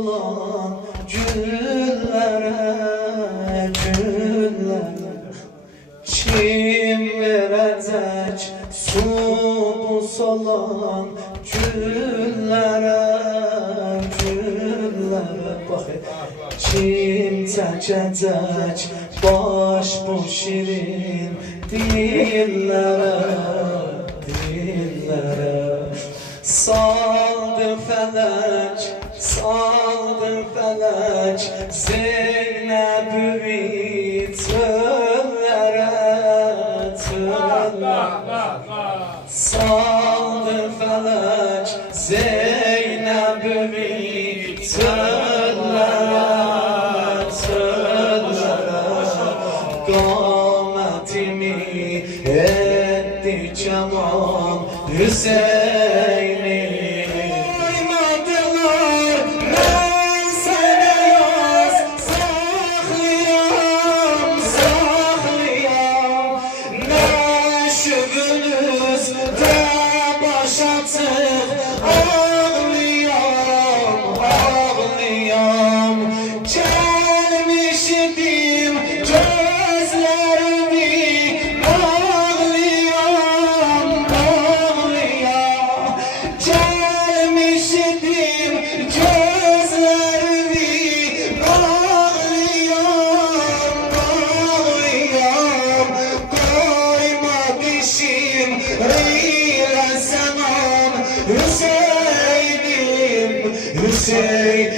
solan güllere, güllere kim verecek su bu solan güllere, güllere kim çekecek baş bu şirin dillere, dillere saldı felek, saldı felek Zeynep'i tüllere, tüllere saldı felek Zeynep'i tüllere, tüllere kâmetimi etti keman Hüseyin'i koymadılar, ben sana yaz saklayam, saklayam meşgulüzde baş atıp ağlayam, ağlayam gelmiş idim gözlerimi bağlayam, bağlayam gelmiş idim gözlerimi bağlayam, bağlayam koyma dişim eyle selam Hüseyin'im, Hüseyin